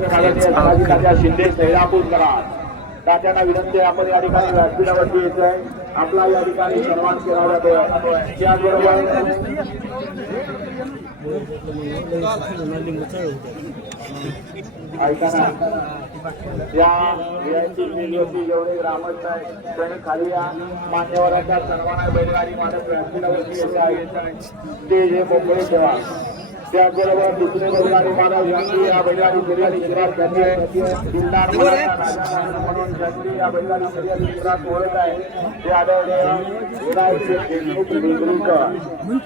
शिंदे सैरापूर करा तात्यांना विनंती आहे आपण या ठिकाणी व्यासपीठावरती यायचंय आपला या ठिकाणी सन्मान केला जातोय त्याचबरोबर ऐका ना या व्हीआयपी जेवढे ग्रामस्थ आहेत त्यांनी खाली या मान्यवरांचा सन्मान बैलगाडी मालक व्यासपीठावरती यायचं आहे ते जे मोकळे ठेवा त्याचबरोबर दुसरे बैलगाडी मालक यांनी या बैलगाडी शर्यती सुरुवात झाली आहे दिलदार म्हणून ज्यांनी या बैलगाडी शर्यती सुरुवात ओळख आहे ते आदरणीय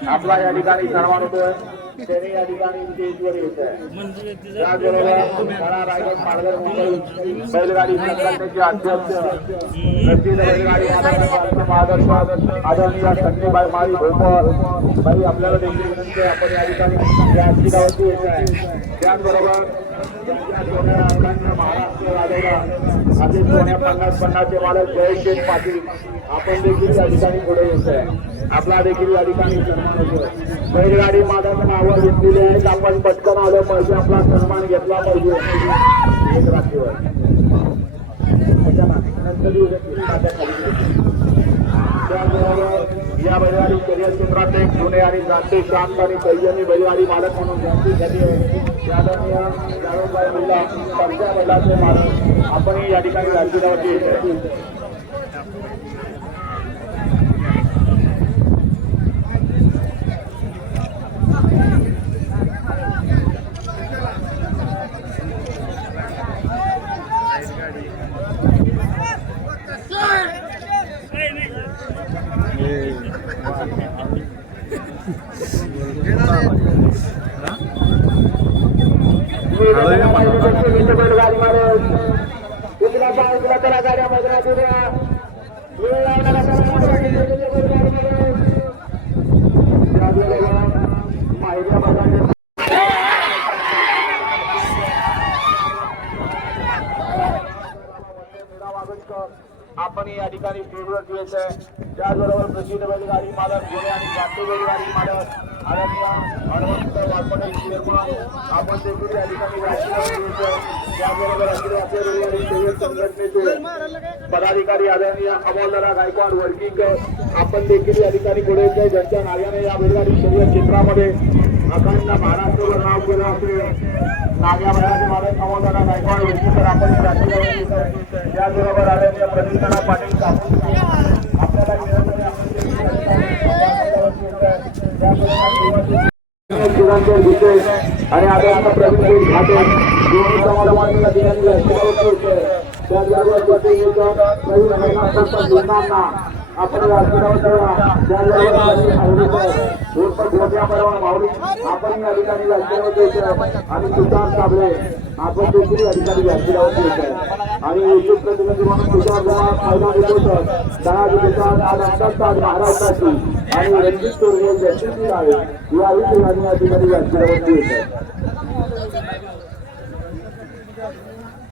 आपला या ठिकाणी सन्मान होतोय त्यांनी या ठिकाणी स्टेजवर येत आहे त्याचबरोबर रायगड पालघर मुंबई बैलगाडी संघटनेचे अध्यक्ष प्रसिद्ध बैलगाडी मालक आदरणीय संजयबाई माळी भोपर बाई आपल्याला देखील विनंती आहे आपण या ठिकाणी व्यासपीठावरती येत आहे त्याचबरोबर महाराष्ट्र राजाला असे 50-50चे मालक जयशेठ पाटील आपण देखील या ठिकाणी पुढे येत आहे आपला देखील या ठिकाणी सन्मान होतो बैलगाडी मालक नावं घेतलेली आहेत आपण पटकन आलं पाहिजे आपला सन्मान घेतला पाहिजे एक रात्रीवर या बैलगाडी करिअर क्षेत्रात एक जुने आणि जाणते शांत आणि संयमी बैलगाडी मालक म्हणून जास्तीत जास्त बैलाचे मालक आपणही या ठिकाणी व्यासपीठावरती येत आहे बैलगाडी मालक इथला पाहिजे त्याला गाड्या मैदानात उद्या वेळ लावणारा आपण या ठिकाणी स्टेजवर यायचं आहे त्याचबरोबर प्रसिद्ध बैलगाडी मालक जुने आणि जाणते बैलगाडी मालक हनुमंत वाघमोडे आपण देखील या ठिकाणी त्याचबरोबर आपल्या बैलगाडी शर्यत संघटनेचे पदाधिकारी आदरणीय अमोलदादा गायकवाड वर्किंग आपण देखील या ठिकाणी पुढे येत ज्यांच्या नावाने या बैलगाडी शर्यत क्षेत्रामध्ये अखंड महाराष्ट्रभर नाव केलं असेल नाग्या बैलाचे मालक अमोलदादा गायकवाड वर्किंग आपण त्याचबरोबर आदरणीय प्रदीपनाथ पाटील आपल्याला आणि आदरणीय प्रवीण घाटे आपण आपण या ठिकाणी आणि तुषार साबळे आपण देखील या ठिकाणी व्यासपीठावरती येत आहे आणि विशेष प्रतिनिधी म्हणून तुषार महाराष्ट्राची आणि रणजित चोरगे ज्यांची आहे याही ठिकाणी या ठिकाणी व्यासपीठावरती येत आहे